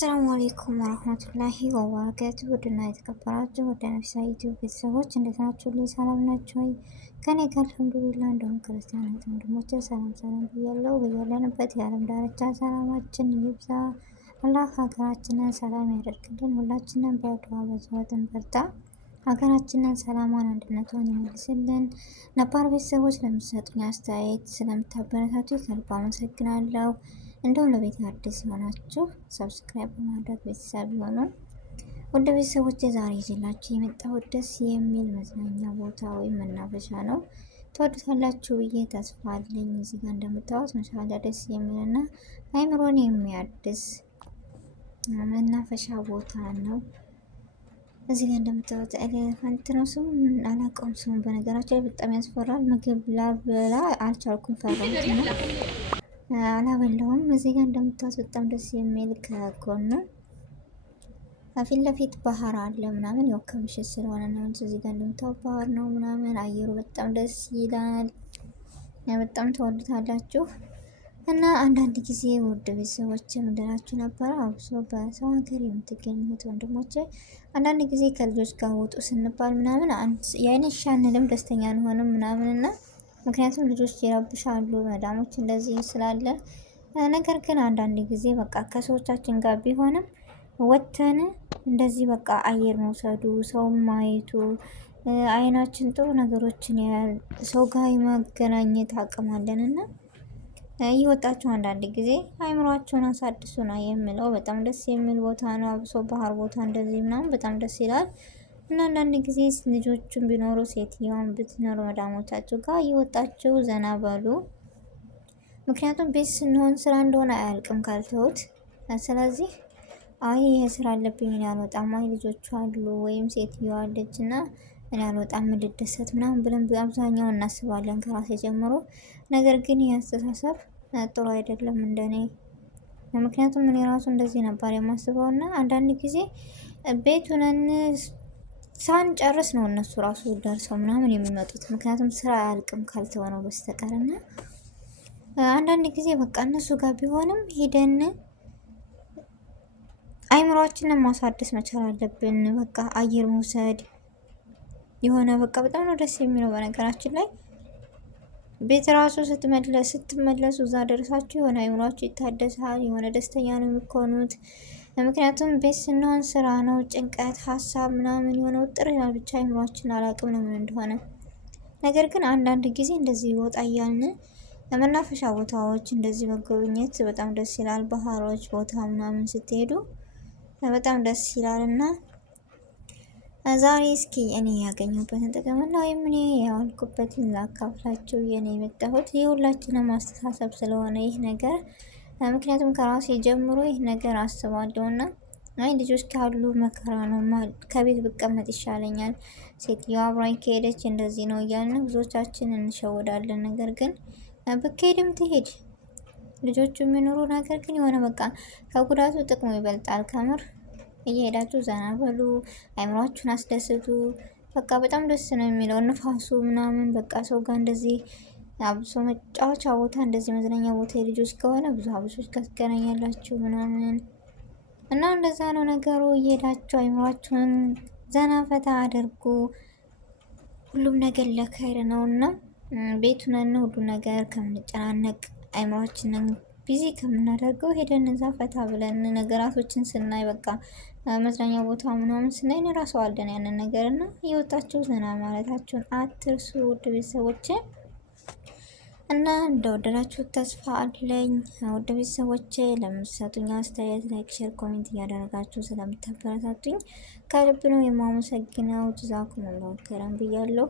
አሰላሙ አለይኩም ወረህመቱላሂ ወበረካቱ። ውድና የተከበራችሁ ወደ ነፍሳ ዩቲዩብ ቤተሰቦች እንዴት ናችሁ? ልይ ሰላም ናችሁ ወይ? ከኔ ጋር አልሐምዱሊላህ። እንደውም ክርስቲያናት ወንድሞቼ ሰላም ብያለሁ። በያለንበት የዓለም ዳርቻ ሰላማችን ይብዛ። አላህ ሀገራችንን ሰላም ያደርግልን። ሁላችንን በዱዓ በጸሎት በርታ። ሀገራችንን ሰላሟን አንድነቷን ይመልስልን። ነባር ቤተሰቦች ለምትሰጡኝ አስተያየት ስለምታበረታቱ ከልብ አመሰግናለሁ። እንደውም ለቤት አዲስ የሆናችሁ ሰብስክራይብ በማድረግ ቤተሰብ ይሆኑ። ወደ ቤተሰቦች ዛሬ ይዤላችሁ የመጣሁት ደስ የሚል መዝናኛ ቦታ ወይም መናፈሻ ነው። ትወዱታላችሁ ብዬ ተስፋ አለኝ። እዚህ ጋር እንደምታዩት መሻላ ደስ የሚልና አይምሮን የሚያድስ መናፈሻ ቦታ ነው። እዚህ ጋር እንደምታዩት ኤሌፋንት ነው ስሙ፣ አላውቀውም ስሙ። በነገራችን ላይ በጣም ያስፈራል። ምግብ ላበላ አልቻልኩም፣ ፈራሁት ነው አላበላሁም። እዚህ ጋር እንደምታዩት በጣም ደስ የሚል ከጎኑ ፊት ለፊት ባህር አለ ምናምን፣ ያው ከምሽት ስለሆነ ነው እንጂ እዚህ ጋር እንደምታዩት ባህር ነው ምናምን። አየሩ በጣም ደስ ይላል። በጣም ተወዱታላችሁ። እና አንዳንድ ጊዜ ውድ ቤተሰቦች ምንድናችሁ ነበረ፣ አብሶ በሰው ሀገር የምትገኙት ወንድሞች አንዳንድ ጊዜ ከልጆች ጋር ወጡ ስንባል ምናምን የአይነት ሻንልም ደስተኛ አንሆንም ምናምን እና ምክንያቱም ልጆች ይረብሻሉ መዳሞች እንደዚህ ስላለ። ነገር ግን አንዳንድ ጊዜ በቃ ከሰዎቻችን ጋር ቢሆንም ወተን እንደዚህ በቃ አየር መውሰዱ፣ ሰው ማየቱ፣ አይናችን ጥሩ ነገሮችን ያያል። ሰው ጋር የማገናኘት አቅም አለን እና እየወጣችሁ አንዳንድ ጊዜ አይምሯቸውን አሳድሱ ነው የምለው። በጣም ደስ የሚል ቦታ ነው። አብሶ ባህር ቦታ እንደዚህ ምናምን በጣም ደስ ይላል። እና አንዳንድ ጊዜ ልጆቹን ቢኖሩ ሴትዮዋን ብትኖሩ መዳሞቻችሁ ጋር እየወጣችሁ ዘና በሉ። ምክንያቱም ቤት ስንሆን ስራ እንደሆነ አያልቅም ካልተውት። ስለዚህ አይ ይሄ ስራ አለብኝ እኔ አልወጣም፣ አይ ልጆቹ አሉ ወይም ሴትዮዋ አለች እና እኔ አልወጣም ልደሰት ምናምን ብለን አብዛኛው እናስባለን ከራሴ ጀምሮ። ነገር ግን ይህ አስተሳሰብ ጥሩ አይደለም እንደኔ። ምክንያቱም እኔ ራሱ እንደዚህ ነበር የማስበው እና አንዳንድ ጊዜ ቤት ሆነን ሳንጨርስ ነው እነሱ ራሱ ደርሰው ምናምን የሚመጡት። ምክንያቱም ስራ አያልቅም ካልተሆነው በስተቀር እና አንዳንድ ጊዜ በቃ እነሱ ጋር ቢሆንም ሄደን አይምሯችንን ማሳደስ መቻል አለብን። በቃ አየር መውሰድ የሆነ በቃ በጣም ነው ደስ የሚለው። በነገራችን ላይ ቤት ራሱ ስትመለሱ እዛ ደርሳችሁ የሆነ አይምሯችሁ ይታደሳል። የሆነ ደስተኛ ነው የሚኮኑት። ምክንያቱም ቤት ስንሆን ስራ ነው፣ ጭንቀት፣ ሀሳብ ምናምን የሆነ ውጥር ይላል። ብቻ አይምሯችን አላቅም ነው ምን እንደሆነ። ነገር ግን አንዳንድ ጊዜ እንደዚህ ወጣ እያልን ለመናፈሻ ቦታዎች እንደዚህ መጎብኘት በጣም ደስ ይላል። ባህሮች ቦታ ምናምን ስትሄዱ በጣም ደስ ይላል እና ዛሬ እስኪ እኔ ያገኘሁበትን ጥቅምና ወይም እኔ ያዋልኩበትን ላካፍላችሁ የኔ የመጣሁት የሁላችንም አስተሳሰብ ስለሆነ ይህ ነገር። ምክንያቱም ከራሴ ጀምሮ ይህ ነገር አስባለሁ እና አይ ልጆች ካሉ መከራ ነው፣ ከቤት ብቀመጥ ይሻለኛል፣ ሴትዮዋ አብራኝ ከሄደች እንደዚህ ነው እያልን ብዙዎቻችን እንሸወዳለን። ነገር ግን ብትሄድም ትሄድ ልጆቹ የሚኖሩ ነገር ግን የሆነ በቃ ከጉዳቱ ጥቅሙ ይበልጣል ከምር። እየሄዳችሁ ዘና በሉ፣ አይምሯችሁን አስደስቱ። በቃ በጣም ደስ ነው የሚለው ንፋሱ ምናምን። በቃ ሰው ጋር እንደዚህ አብሶ መጫወቻ ቦታ እንደዚህ መዝናኛ ቦታ የልጆች ከሆነ ብዙ አብሶች ጋር ትገናኛላችሁ ምናምን እና እንደዛ ነው ነገሩ። እየሄዳችሁ አይምሯችሁን ዘና ፈታ አድርጉ። ሁሉም ነገር ለኸይር ነው እና ቤቱን ሁሉ ነገር ከምንጨናነቅ አይምሯችንን ቢዚ ከምናደርገው ሄደን እዛ ፈታ ብለን ነገራቶችን ስናይ በቃ መዝናኛ ቦታ ምናምን ስናይ እንረሳዋለን ያንን ነገር እና እየወጣችሁ ዘና ማለታችሁን አትርሱ ውድ ቤተሰቦቼ። እና እንደወደዳችሁ ተስፋ አለኝ። ውድ ቤተሰቦቼ ለምትሰጡኝ አስተያየት ላይክ፣ ሼር፣ ኮሜንት እያደረጋችሁ ስለምታበረታቱኝ ከልብ ነው የማመሰግነው። ጀዛኩም አላሁ ኸይረን ብያለሁ።